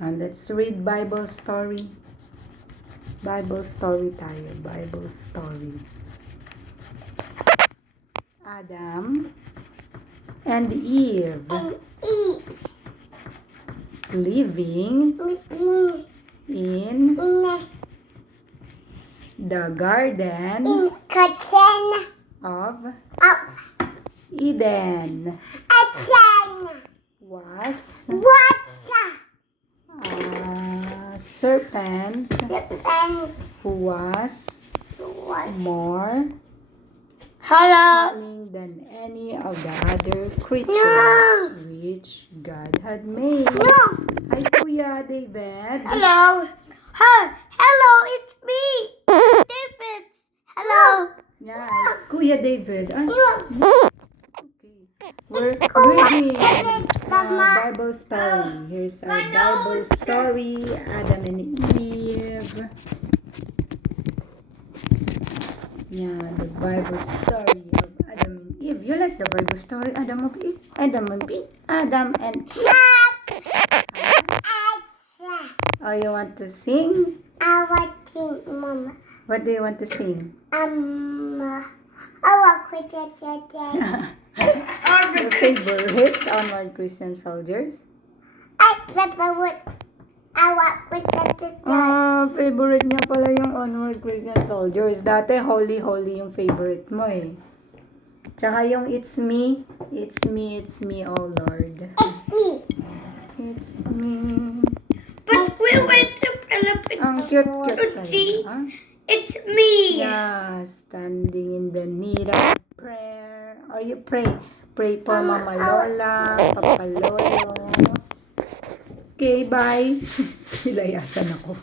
And let's read Bible story. Bible story tayo. Bible story. Adam and Eve living in the garden of Eden was a serpent who was more cunning than any of the other creatures which God had made. Hi, Kuya David. Hello, it's me, David. Hello. Yeah, it's Kuya David. Ay, okay. We're reading Bible story. Here's our Bible story, Adam and Eve. Yeah, the Bible story of Adam and Eve. You like the Bible story, Adam and Eve? Adam and Eve? Adam and Eve. Oh, you want to sing? I want to, Mama. What do you want to sing? I want to Your favorite Onward Christian Soldiers? Favorite niya pala yung Onward Christian Soldiers. Dati Holy Holy yung favorite mo eh. Tsaka yung It's Me, oh Lord. It's me. It's me. But we went to Philippines. Ang cute to see. Huh? It's me. Yeah, standing in the need of prayer. Or you pray. Pray for Mama Lola, Papa Lolo. Okay, bye. Nilayasan ako.